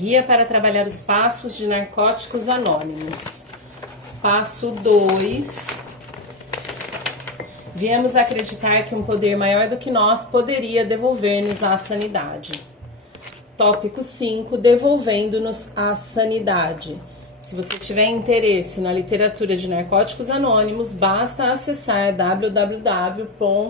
Guia para trabalhar os passos de narcóticos anônimos. Passo 2. Viemos acreditar que um poder maior do que nós poderia devolver-nos a sanidade. Tópico 5. Devolvendo-nos a sanidade. Se você tiver interesse na literatura de narcóticos anônimos, basta acessar www.na.org.br.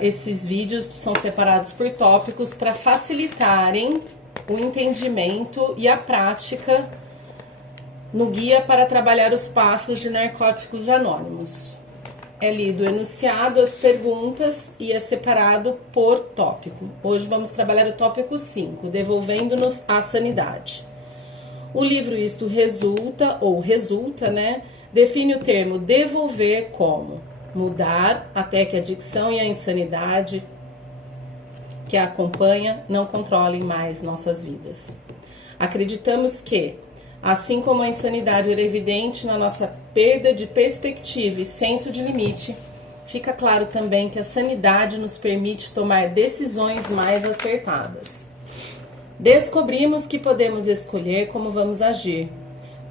Esses vídeos são separados por tópicos para facilitarem o entendimento e a prática no guia para trabalhar os passos de narcóticos anônimos. É lido o enunciado, as perguntas e é separado por tópico. Hoje vamos trabalhar o tópico 5, devolvendo-nos a sanidade. O livro Isto Resulta, define o termo devolver como mudar até que a adicção e a insanidade que a acompanha não controlem mais nossas vidas. Acreditamos que, assim como a insanidade era evidente na nossa perda de perspectiva e senso de limite, fica claro também que a sanidade nos permite tomar decisões mais acertadas. Descobrimos que podemos escolher como vamos agir.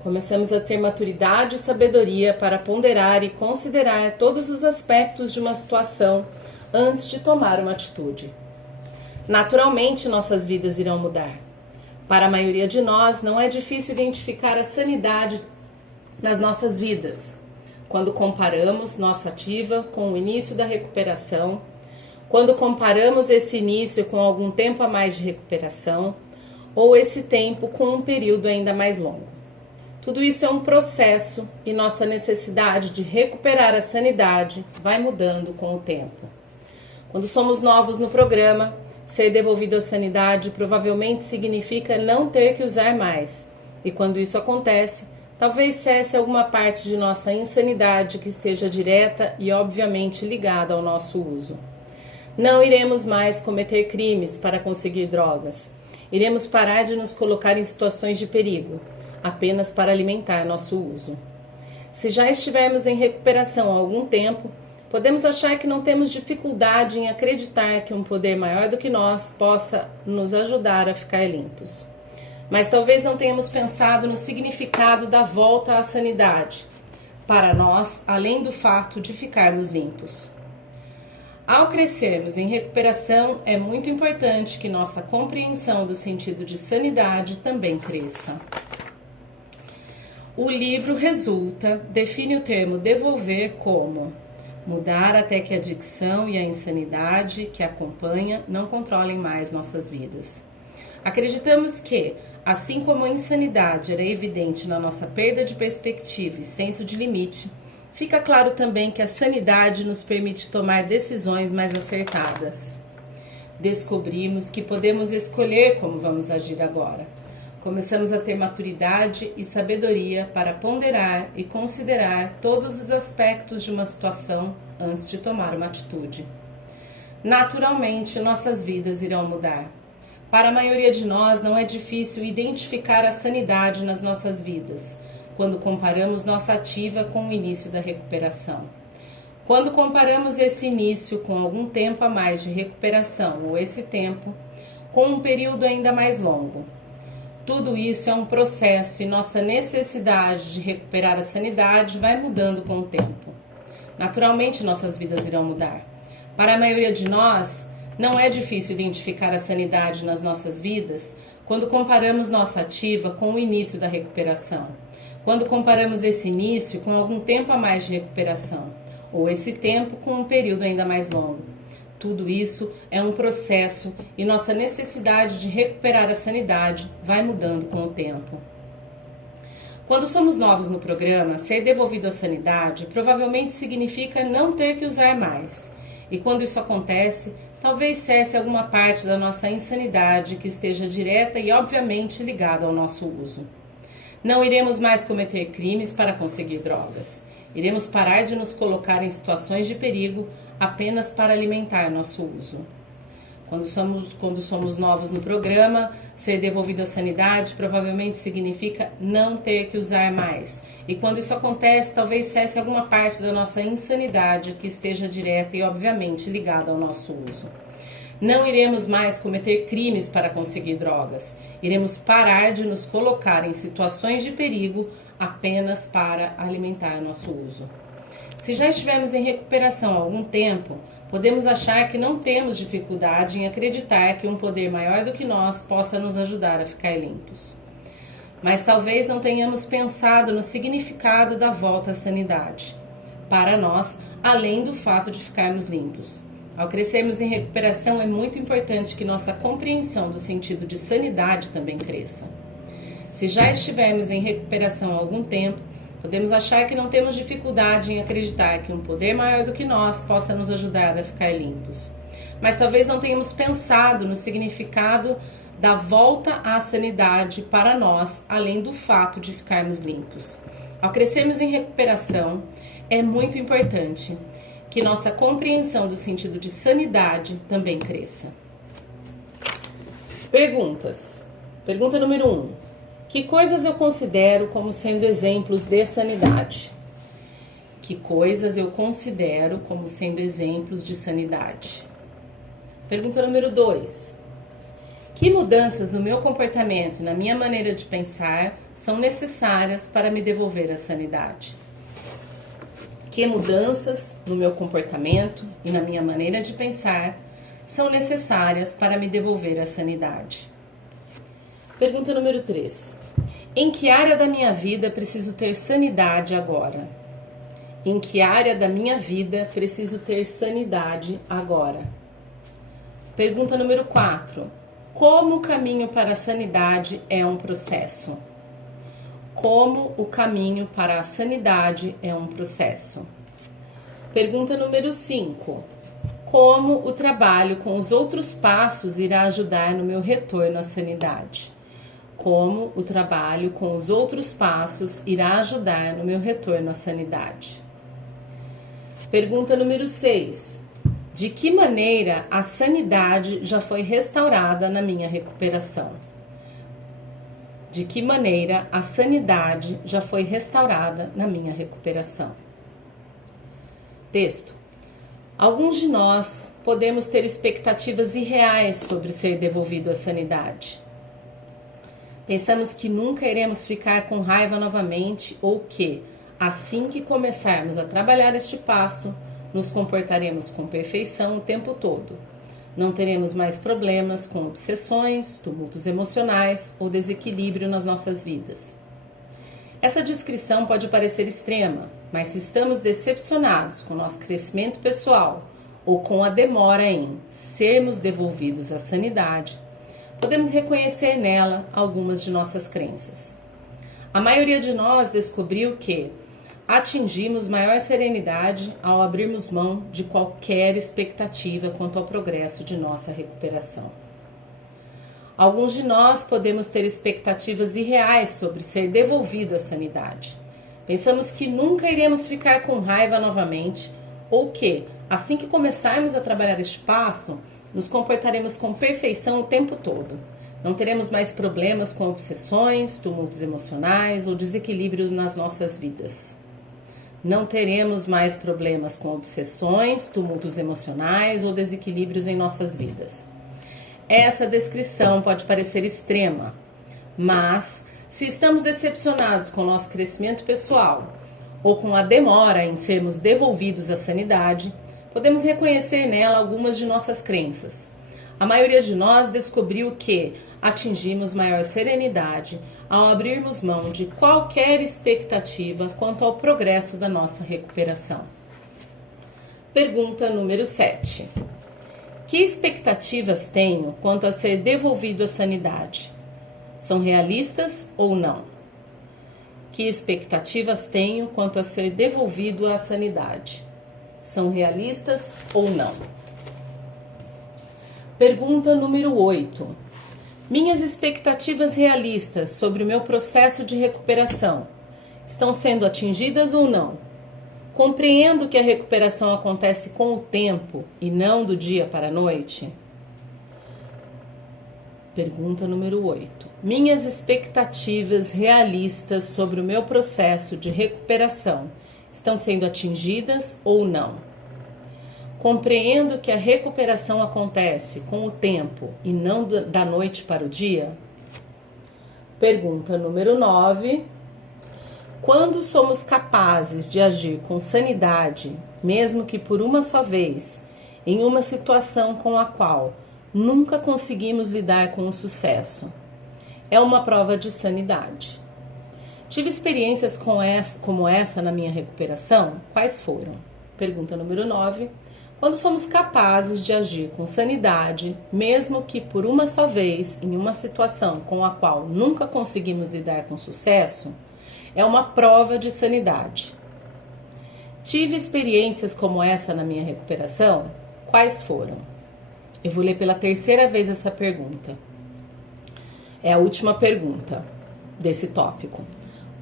Começamos a ter maturidade e sabedoria para ponderar e considerar todos os aspectos de uma situação antes de tomar uma atitude. Naturalmente, nossas vidas irão mudar. Para a maioria de nós, não é difícil identificar a sanidade nas nossas vidas, quando comparamos nossa ativa com o início da recuperação, quando comparamos esse início com algum tempo a mais de recuperação, ou esse tempo com um período ainda mais longo. Tudo isso é um processo e nossa necessidade de recuperar a sanidade vai mudando com o tempo. Quando somos novos no programa, ser devolvido à sanidade provavelmente significa não ter que usar mais. E quando isso acontece, talvez cesse alguma parte de nossa insanidade que esteja direta e obviamente ligada ao nosso uso. Não iremos mais cometer crimes para conseguir drogas. Iremos parar de nos colocar em situações de perigo, apenas para alimentar nosso uso. Se já estivermos em recuperação há algum tempo, podemos achar que não temos dificuldade em acreditar que um poder maior do que nós possa nos ajudar a ficar limpos. Mas talvez não tenhamos pensado no significado da volta à sanidade, para nós, além do fato de ficarmos limpos. Ao crescermos em recuperação, é muito importante que nossa compreensão do sentido de sanidade também cresça. O livro Resulta define o termo devolver como mudar até que a adicção e a insanidade que a acompanha não controlem mais nossas vidas. Acreditamos que, assim como a insanidade era evidente na nossa perda de perspectiva e senso de limite, fica claro também que a sanidade nos permite tomar decisões mais acertadas. Descobrimos que podemos escolher como vamos agir agora. Começamos a ter maturidade e sabedoria para ponderar e considerar todos os aspectos de uma situação antes de tomar uma atitude. Naturalmente, nossas vidas irão mudar. Para a maioria de nós, não é difícil identificar a sanidade nas nossas vidas, quando comparamos nossa ativa com o início da recuperação. Quando comparamos esse início com algum tempo a mais de recuperação, ou esse tempo com um período ainda mais longo. Tudo isso é um processo e nossa necessidade de recuperar a sanidade vai mudando com o tempo. Naturalmente, nossas vidas irão mudar. Para a maioria de nós, não é difícil identificar a sanidade nas nossas vidas quando comparamos nossa ativa com o início da recuperação. Quando comparamos esse início com algum tempo a mais de recuperação, ou esse tempo com um período ainda mais longo. Tudo isso é um processo e nossa necessidade de recuperar a sanidade vai mudando com o tempo. Quando somos novos no programa, ser devolvido à sanidade provavelmente significa não ter que usar mais. E quando isso acontece, talvez cesse alguma parte da nossa insanidade que esteja direta e obviamente ligada ao nosso uso. Não iremos mais cometer crimes para conseguir drogas. Iremos parar de nos colocar em situações de perigo apenas para alimentar nosso uso. Quando somos novos no programa, ser devolvido à sanidade provavelmente significa não ter que usar mais. E quando isso acontece, talvez cesse alguma parte da nossa insanidade que esteja direta e obviamente ligada ao nosso uso. Não iremos mais cometer crimes para conseguir drogas. Iremos parar de nos colocar em situações de perigo apenas para alimentar nosso uso. Se já estivermos em recuperação há algum tempo, podemos achar que não temos dificuldade em acreditar que um poder maior do que nós possa nos ajudar a ficar limpos. Mas talvez não tenhamos pensado no significado da volta à sanidade, para nós, além do fato de ficarmos limpos. Ao crescermos em recuperação, é muito importante que nossa compreensão do sentido de sanidade também cresça. Se já estivermos em recuperação há algum tempo, podemos achar que não temos dificuldade em acreditar que um poder maior do que nós possa nos ajudar a ficar limpos. Mas talvez não tenhamos pensado no significado da volta à sanidade para nós, além do fato de ficarmos limpos. Ao crescermos em recuperação, é muito importante que nossa compreensão do sentido de sanidade também cresça. Perguntas. Pergunta número 1. Que coisas eu considero como sendo exemplos de sanidade? Que coisas eu considero como sendo exemplos de sanidade? Pergunta número 2. Que mudanças no meu comportamento e na minha maneira de pensar são necessárias para me devolver a sanidade? Que mudanças no meu comportamento e na minha maneira de pensar são necessárias para me devolver a sanidade? Pergunta número 3. Em que área da minha vida preciso ter sanidade agora? Em que área da minha vida preciso ter sanidade agora? Pergunta número 4. Como o caminho para a sanidade é um processo? Como o caminho para a sanidade é um processo? Pergunta número 5. Como o trabalho com os outros passos irá ajudar no meu retorno à sanidade? Como o trabalho com os outros passos irá ajudar no meu retorno à sanidade? Pergunta número 6. De que maneira a sanidade já foi restaurada na minha recuperação? De que maneira a sanidade já foi restaurada na minha recuperação? Texto. Alguns de nós podemos ter expectativas irreais sobre ser devolvido à sanidade. Pensamos que nunca iremos ficar com raiva novamente ou que, assim que começarmos a trabalhar este passo, nos comportaremos com perfeição o tempo todo. Não teremos mais problemas com obsessões, tumultos emocionais ou desequilíbrio nas nossas vidas. Essa descrição pode parecer extrema, mas se estamos decepcionados com nosso crescimento pessoal ou com a demora em sermos devolvidos à sanidade, podemos reconhecer nela algumas de nossas crenças. A maioria de nós descobriu que atingimos maior serenidade ao abrirmos mão de qualquer expectativa quanto ao progresso de nossa recuperação. Alguns de nós podemos ter expectativas irreais sobre ser devolvido à sanidade. Pensamos que nunca iremos ficar com raiva novamente ou que, assim que começarmos a trabalhar este passo, nos comportaremos com perfeição o tempo todo. Não teremos mais problemas com obsessões, tumultos emocionais ou desequilíbrios nas nossas vidas. Não teremos mais problemas com obsessões, tumultos emocionais ou desequilíbrios em nossas vidas. Essa descrição pode parecer extrema, mas se estamos decepcionados com o nosso crescimento pessoal ou com a demora em sermos devolvidos à sanidade, podemos reconhecer nela algumas de nossas crenças. A maioria de nós descobriu que atingimos maior serenidade ao abrirmos mão de qualquer expectativa quanto ao progresso da nossa recuperação. Pergunta número 7. Que expectativas tenho quanto a ser devolvido à sanidade? São realistas ou não? Que expectativas tenho quanto a ser devolvido à sanidade? São realistas ou não? Pergunta número 8. Minhas expectativas realistas sobre o meu processo de recuperação estão sendo atingidas ou não? Compreendo que a recuperação acontece com o tempo e não do dia para a noite? Pergunta número 8. Minhas expectativas realistas sobre o meu processo de recuperação estão sendo atingidas ou não? Compreendo que a recuperação acontece com o tempo e não da noite para o dia? Pergunta número 9. Quando somos capazes de agir com sanidade, mesmo que por uma só vez, em uma situação com a qual nunca conseguimos lidar com o sucesso, é uma prova de sanidade. Tive experiências como essa na minha recuperação? Quais foram? Pergunta número 9. Quando somos capazes de agir com sanidade, mesmo que por uma só vez, em uma situação com a qual nunca conseguimos lidar com sucesso, é uma prova de sanidade. Tive experiências como essa na minha recuperação? Quais foram? Eu vou ler pela terceira vez essa pergunta. É a última pergunta desse tópico.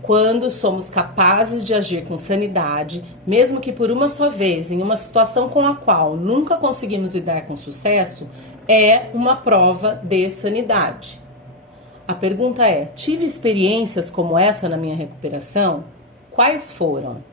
Quando somos capazes de agir com sanidade, mesmo que por uma só vez, em uma situação com a qual nunca conseguimos lidar com sucesso, é uma prova de sanidade. A pergunta é: tive experiências como essa na minha recuperação? Quais foram?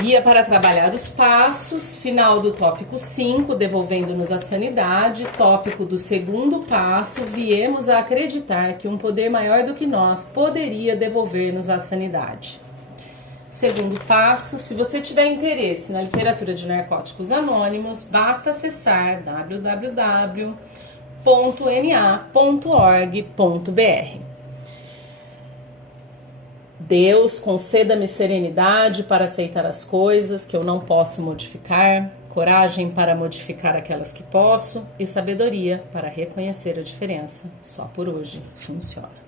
Guia para trabalhar os passos, final do tópico 5, devolvendo-nos a sanidade, tópico do segundo passo, viemos a acreditar que um poder maior do que nós poderia devolver-nos a sanidade. Segundo passo, se você tiver interesse na literatura de narcóticos anônimos, basta acessar www.na.org.br. Deus, conceda-me serenidade para aceitar as coisas que eu não posso modificar, coragem para modificar aquelas que posso e sabedoria para reconhecer a diferença. Só por hoje funciona.